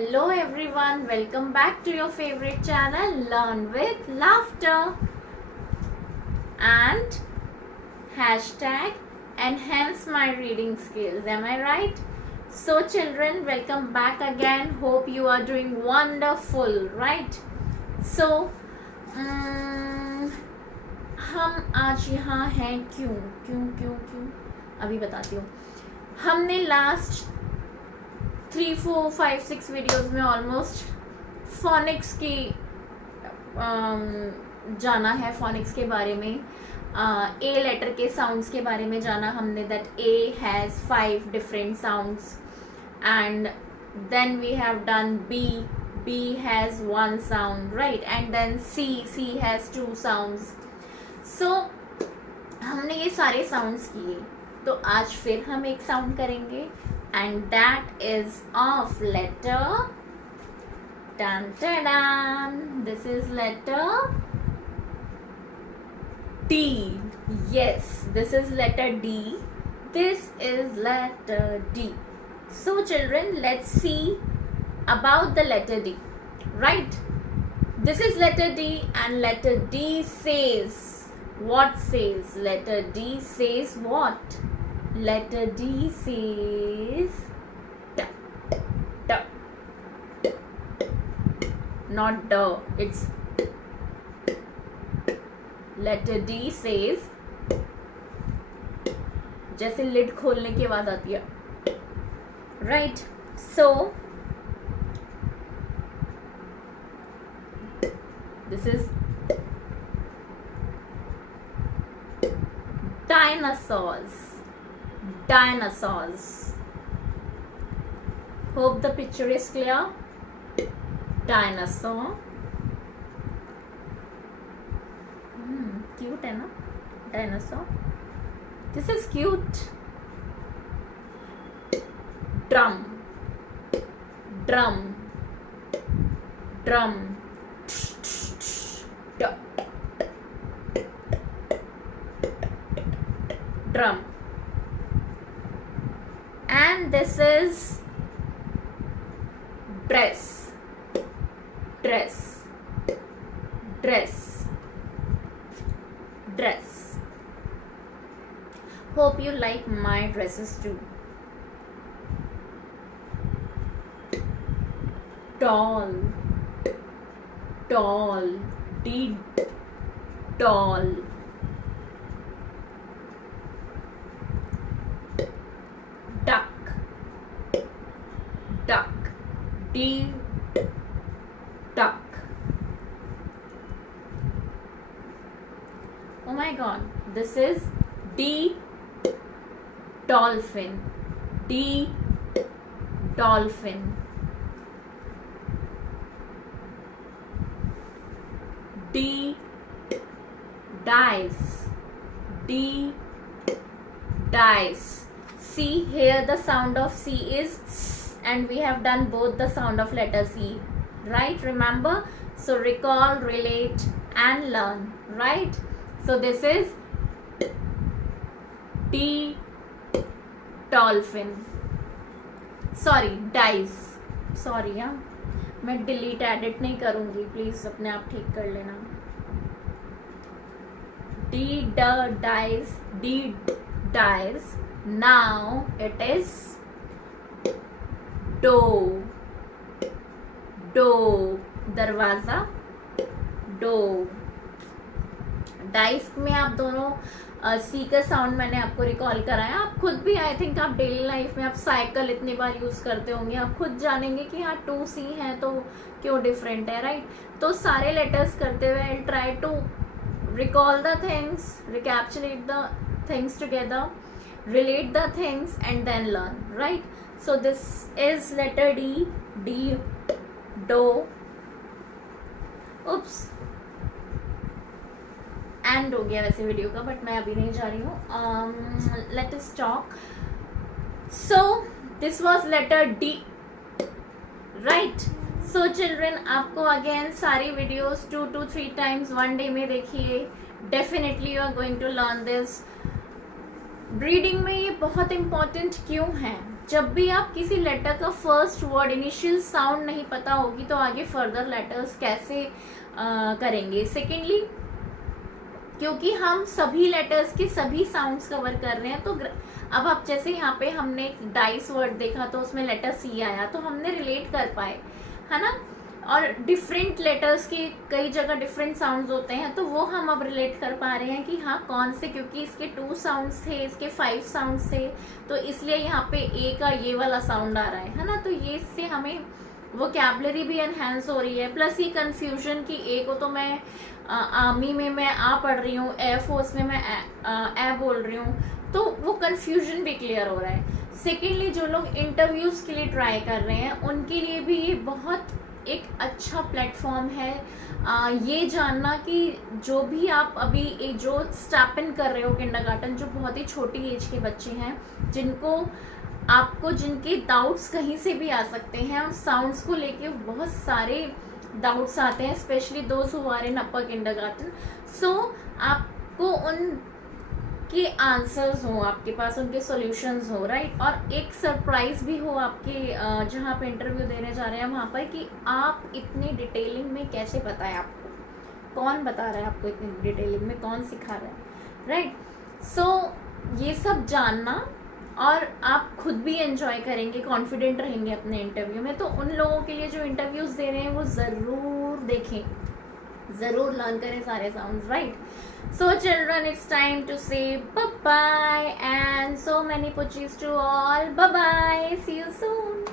Hello everyone, welcome back to your favorite channel Learn with Laughter and hashtag enhance my reading skills. Am I right? So children, welcome back again. Hope you are doing wonderful, right? So हम आज यहाँ हैं क्यों क्यों क्यों क्यों अभी बताती हूँ. हमने लास्ट 3, 4, 5, 6 वीडियोस में ऑलमोस्ट फोनिक्स की जाना है, फोनिक्स के बारे में, ए लेटर के साउंड्स के बारे में जाना हमने. That A has 5 different sounds and then we have done B has 1 sound, right, and then C has 2 sounds. So हमने ये सारे साउंड्स किए, तो आज फिर हम एक साउंड करेंगे and that is of letter dan dan dan. This is letter D. Yes, this is letter D. This is letter D. So children, let's see about the letter D. Right, this is letter D and letter D says what? Says letter D says what? Letter D says d, d, d, not d, it's d. Letter D says, जैसे lid खोलने की आवाज आती है, right? So this is dinosaurs. Dinosaurs. Hope the picture is clear. Dinosaur. Cute है ना? Dinosaur. This is cute. Drum. Drum. Drum. Drum. And this is dress. Dress. Dress. Dress. Hope you like my dresses too. Tall. Tall. Did. Tall. Duck. Duck. D. Duck. Oh my god, this is D. Dolphin. D. Dolphin. D. Dice. D. Dice. See, here the sound of C is S, and we have done both the sound of letter C, right? Remember? So recall, relate and learn, right? So this is D. Dolphin. Sorry, dice. Sorry, हाँ, मैं delete edit नहीं करूँगी, please अपने आप ठीक कर लेना. D. Dice. D. Dice. Now it is door. Door. दरवाजा. Door. डाइस में आप दोनों सी का साउंड मैंने आपको रिकॉल कराया. आप खुद भी, आई थिंक आप डेली लाइफ में आप साइकिल इतनी बार यूज करते होंगे, आप खुद जानेंगे कि हाँ 2C है तो क्यों डिफरेंट है, राइट? तो सारे लेटर्स करते हुए I try to recall the things, recapitulate the things together, relate the things and then learn, right? So this is letter D. D. Do. Oops. And हो गया वैसे वीडियो का, बट मैं अभी नहीं जा रही हूँ. Let us talk. So this was letter D, right? So children, आपको again सारी videos 2 to 3 times 1 day में देखिए. Definitely you are going to learn this. Reading में ये बहुत इम्पॉर्टेंट क्यों है जब भी आप किसी लेटर का फर्स्ट वर्ड इनिशियल साउंड नहीं पता होगी तो आगे फर्दर लेटर्स कैसे करेंगे. सेकेंडली, क्योंकि हम सभी लेटर्स के सभी साउंड्स कवर कर रहे हैं, तो अब आप जैसे यहाँ पे हमने डाइस वर्ड देखा तो उसमें लेटर सी आया, तो हमने रिलेट कर पाए, है ना. और डिफरेंट लेटर्स की कई जगह डिफरेंट साउंड्स होते हैं, तो वो हम अब रिलेट कर पा रहे हैं कि हाँ कौन से, क्योंकि इसके 2 साउंड्स थे, इसके 5 साउंड्स थे, तो इसलिए यहाँ पे ए का ये वाला साउंड आ रहा है ना. तो ये इससे हमें वोकैबुलरी भी एनहेंस हो रही है, प्लस ये कंफ्यूजन कि ए को तो मैं आर्मी में मैं आ पढ़ रही हूँ, एयरफोर्स में मैं ए बोल रही हूँ, तो वो कंफ्यूजन भी क्लियर हो रहा है. सेकेंडली, जो लोग इंटरव्यूज के लिए ट्राई कर रहे हैं उनके लिए भी ये बहुत एक अच्छा प्लेटफॉर्म है. ये जानना कि जो भी आप अभी जो स्टेप इन कर रहे हो किंडरगार्टन, जो बहुत ही छोटी एज के बच्चे हैं, जिनके डाउट्स कहीं से भी आ सकते हैं, और साउंड्स को लेके बहुत सारे डाउट्स आते हैं, specially those who are in upper kindergarten. So आपको उनके आंसर्स हो आपके पास, उनके सॉल्यूशंस हो, राइट. और एक सरप्राइज भी हो आपके जहाँ पे इंटरव्यू देने जा रहे हैं वहाँ पर, कि आप इतनी डिटेलिंग में कैसे पता है आपको, कौन बता रहा है आपको इतनी डिटेलिंग में, कौन सिखा रहा है, राइट. सो ये सब जानना, और आप खुद भी एंजॉय करेंगे, कॉन्फिडेंट रहेंगे अपने इंटरव्यू में. तो उन लोगों के लिए जो इंटरव्यूज दे रहे हैं वो ज़रूर देखें, ज़रूर लर्न करें सारे sounds, right. So children, it's time to say bye bye and so many पुचीज to all. Bye bye, see you soon.